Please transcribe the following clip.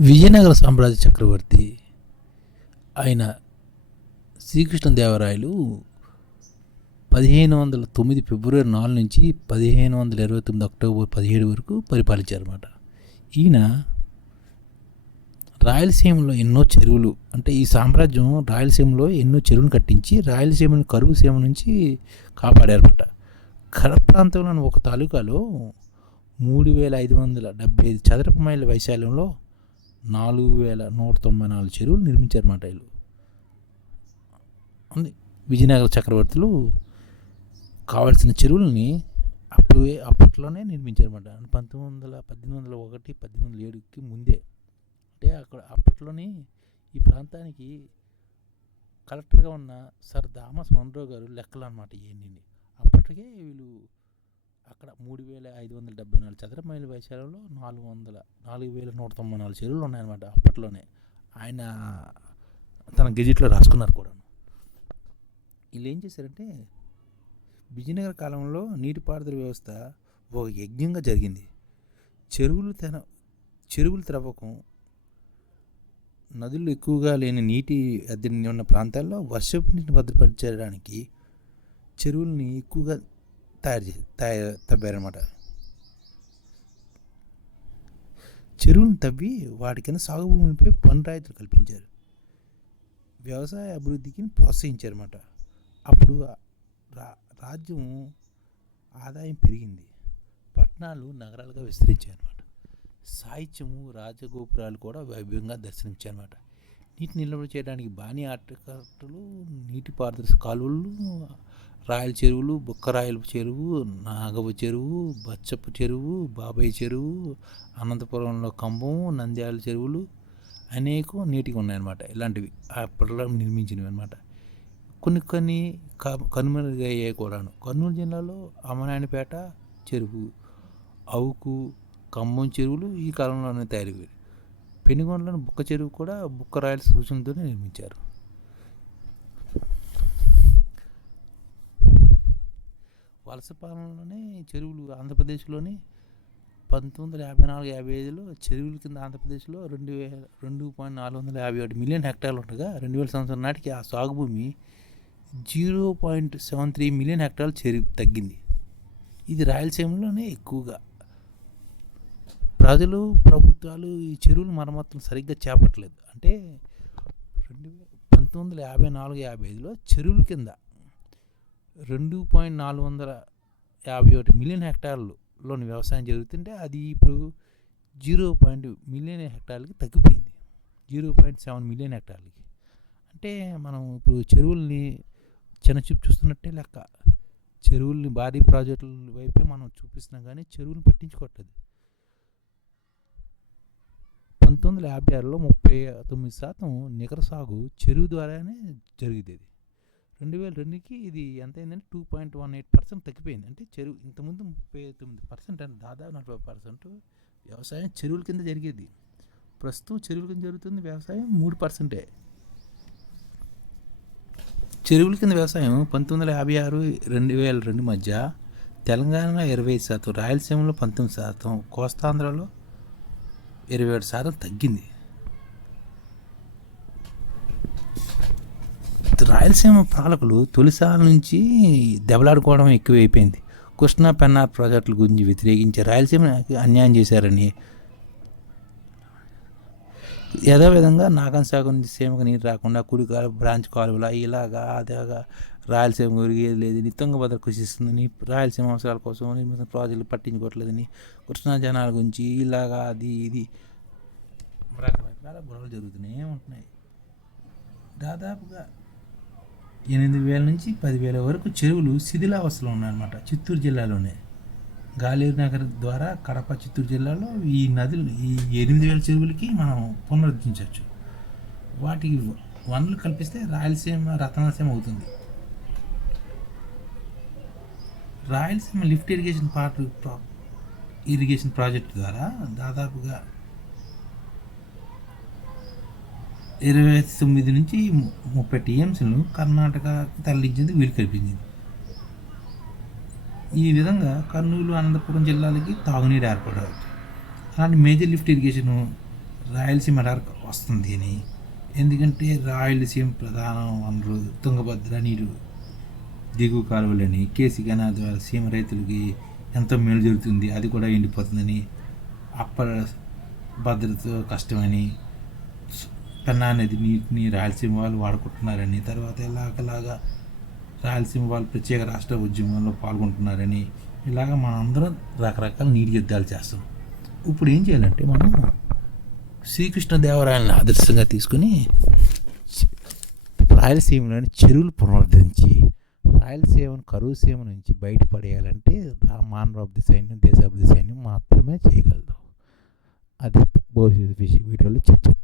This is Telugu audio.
విజయనగర సామ్రాజ్య చక్రవర్తి ఆయన శ్రీకృష్ణదేవరాయలు పదిహేను వందల తొమ్మిది ఫిబ్రవరి నాలుగు నుంచి పదిహేను వందల ఇరవై తొమ్మిది అక్టోబర్ పదిహేడు వరకు పరిపాలించారన్నమాట. ఈయన రాయలసీమలో ఎన్నో చెరువులు అంటే ఈ సామ్రాజ్యం రాయలసీమలో ఎన్నో చెరువులు కట్టించి రాయలసీమను కరువు సీమ నుంచి కాపాడారన్నమాట. కడప ప్రాంతంలోని ఒక తాలూకాలో మూడు వేల ఐదు వందల డెబ్బై ఐదు చదరపు మైళ్ళ వైశాల్యంలో నాలుగు వేల నూట తొంభై నాలుగు చెరువులు నిర్మించారన్నమాట వీళ్ళు ఉంది విజయనగర చక్రవర్తులు కావాల్సిన చెరువుల్ని అప్పుడు అప్పట్లోనే నిర్మించారన్నమాట పంతొమ్మిది వందల పద్దెనిమిది వందల ఒకటి పద్దెనిమిది వందల ఏడుకి ముందే. అంటే అక్కడ అప్పట్లోనే ఈ ప్రాంతానికి కలెక్టర్గా ఉన్న సర్ థామస్ మన్రో గారు లెక్కలు అనమాట ఇవన్నీ అప్పటికే వీళ్ళు అక్కడ మూడు వేల ఐదు వందల డెబ్బై నాలుగు చదర మైలు వైశాల్యంలో నాలుగు వందల నాలుగు వేల నూట తొంభై నాలుగు చెరువులు ఉన్నాయన్నమాట అప్పట్లోనే. ఆయన తన గెజిట్లో రాసుకున్నారు కూడా వీళ్ళు ఏం చేశారంటే విజయనగర కాలంలో నీటిపారుదల వ్యవస్థ ఒక యజ్ఞంగా జరిగింది. చెరువులు తెన చెరువులు త్రవ్వకం నదులు ఎక్కువగా లేని నీటి అద్దెని ఉన్న ప్రాంతాల్లో వర్షపు నీటిని భద్రపరచడానికి చెరువుల్ని ఎక్కువగా తయారు చే తయారు తవ్వారనమాట చెరువులను తవ్వి వాటి కింద సాగు భూమిపై పన్ను రాయితీలు కల్పించారు. వ్యవసాయ అభివృద్ధికి ప్రోత్సహించారన్నమాట. అప్పుడు రా రాజ్యం ఆదాయం పెరిగింది. పట్టణాలు నగరాలుగా విస్తరించాయన్నమాట. సాహిత్యము రాజగోపురాలు కూడా వైభవంగా దర్శనమిచ్చాయన్నమాట. నీటి నిల్వ చేయడానికి బాణి ఆటకట్టలు నీటిపారుదల కాలువలు రాయల చెరువులు బుక్కరాయల చెరువు నాగవ చెరువు బచ్చప్ప చెరువు బాబాయ్ చెరువు అనంతపురంలో కంబం నంద్యాల చెరువులు అనేకం నీటిగా ఉన్నాయన్నమాట. ఇలాంటివి అప్పట్లో నిర్మించినవి అనమాట కొన్ని కొన్ని కనుమరుగయ్యాయి కూడాను. కర్నూలు జిల్లాలో అమ్మనాయనపేట చెరువు అవుకు కంబం చెరువులు ఈ కాలంలోనే తయారయ్యాయి పెనుగొండలోని బుక్క చెరువు కూడా బుక్క రాయల సూచనతోనే నిర్మించారు. వలస పాలనలోనే చెరువులు ఆంధ్రప్రదేశ్లోని పంతొమ్మిది వందల యాభై నాలుగు యాభై ఐదులో చెరువుల కింద ఆంధ్రప్రదేశ్లో రెండు వేల రెండు పాయింట్ నాలుగు వందల యాభై ఒకటి మిలియన్ హెక్టార్లు ఉండగా రెండు వేల సంవత్సరం నాటికి ఆ సాగు భూమి zero point seven three million హెక్టార్లు చెరువు తగ్గింది. ఇది రాయలసీమలోనే ఎక్కువగా ప్రజలు ప్రభుత్వాలు ఈ చెరువులు మరమ్మతులు సరిగ్గా చేపట్టలేదు. అంటే రెండు పంతొమ్మిది వందల యాభై నాలుగు యాభై ఐదులో చెరువుల కింద రెండు పాయింట్ నాలుగు వందల యాభై ఒకటి మిలియన్ హెక్టార్లలోని వ్యవసాయం జరుగుతుంటే అది ఇప్పుడు జీరో పాయింట్ మిలియన్ హెక్టార్లకి తగ్గిపోయింది. జీరో పాయింట్ సెవెన్ మిలియన్ హెక్టార్లకి. అంటే మనం ఇప్పుడు చెరువుల్ని చిన్న చూపు చూస్తున్నట్టే లెక్క. చెరువుల్ని భారీ ప్రాజెక్టుల వైపే మనం చూపిస్తున్నాం కానీ చెరువులు పట్టించుకోవట్లేదు. పంతొమ్మిది వందల యాభై ఆరులో ముప్పై తొమ్మిది శాతం నికర సాగు చెరువు ద్వారానే జరిగేది. రెండు వేల రెండుకి ఇది ఎంత అయిందంటే two point one eight percent తగ్గిపోయింది. అంటే చెరువు ఇంతకుముందు ముప్పై తొమ్మిది పర్సెంట్ అంటే దాదాపు నలభై పర్సెంట్ వ్యవసాయం చెరువుల కింద జరిగేది. ప్రస్తుతం చెరువుల కింద జరుగుతుంది వ్యవసాయం మూడు పర్సెంటే. చెరువుల కింద వ్యవసాయం పంతొమ్మిది వందల యాభై ఆరు రెండు వేల రెండు మధ్య తెలంగాణ ఇరవై ఐదు శాతం రాయలసీమలో పంతొమ్మిది శాతం కోస్తాంధ్రలో ఇరవై ఏడు శాతం తగ్గింది. రాయలసీమ పాలకులు తొలిసారి నుంచి దెబ్బలాడుకోవడం ఎక్కువైపోయింది. కృష్ణా పెన్నార్ ప్రాజెక్టుల గురించి వ్యతిరేకించి రాయలసీమ అన్యాయం చేశారని యథావిధంగా నాగం నుంచి సీమకు నీరు రాకుండా కుడికాలు బ్రాంచ్ కాలువల ఇలాగా అదేగా రాయలసీమ గురిగేది లేదని తుంగభద్ర కృషిస్తుందని రాయలసీమ అవసరాల కోసం నిర్మించిన ప్రాజెక్టులు పట్టించుకోవట్లేదని కృష్ణా జనాల గురించి ఇలాగా అది ఇది. రకరకాల గొడవలు జరుగుతూనే ఉంటున్నాయి. దాదాపుగా ఎనిమిది వేల నుంచి పదివేల వరకు చెరువులు శిథిలావస్థలో ఉన్నాయన్నమాట. చిత్తూరు జిల్లాలోనే. గాలేరు నగర్ ద్వారా కడప చిత్తూరు జిల్లాలో ఈ నదులు ఈ ఎనిమిది వేల చెరువులకి మనం పునరుద్ధరించవచ్చు. వాటికి వనరులు కల్పిస్తే రాయలసీమ రతనాసీమ అవుతుంది. Rayalaseema lift irrigation part irrigation project ద్వారా దాదాపుగా ఇరవై తొమ్మిది నుంచి ముప్పై టీఎంసీలను కర్ణాటకకు తరలించింది వీలు కల్పించింది. ఈ విధంగా కర్నూలు అనంతపురం జిల్లాలకి తాగునీరు ఏర్పడవచ్చు అలాంటి మేజర్ లిఫ్ట్ ఇరిగేషన్ రాయలసీమ ఎడారికి వస్తుంది అని. ఎందుకంటే రాయలసీమ ప్రధాన వనరు తుంగభద్ర నీరు దిగువ కాలువలని కేసీ ఘనా ద్వారా సీమ రైతులకి ఎంతో మేలు జరుగుతుంది. అది కూడా ఎండిపోతుందని అప్పర్ భద్రత కష్టమని పెన్నా నది నీటిని రాయలసీమ వాళ్ళు వాడుకుంటున్నారని తర్వాత ఇలాగలాగా రాయలసీమ వాళ్ళు ప్రత్యేక రాష్ట్ర ఉద్యమంలో పాల్గొంటున్నారని ఇలాగ మనందరం రకరకాల నీటి యుద్ధాలు చేస్తాం. ఇప్పుడు ఏం చేయాలంటే మనం శ్రీకృష్ణదేవరాయలను ఆదర్శంగా తీసుకుని రాయలసీమలోని చెరువులు పునరుద్ధరించి రాయలసీమను కరువు సీమ నుంచి బయటపడేయాలంటే మానవాభివృద్ధి సైన్యం దేశాభివృద్ధి సైన్యం మాత్రమే చేయగలదు. అది భవిష్యత్తు విషయ వీడియోలో చర్చ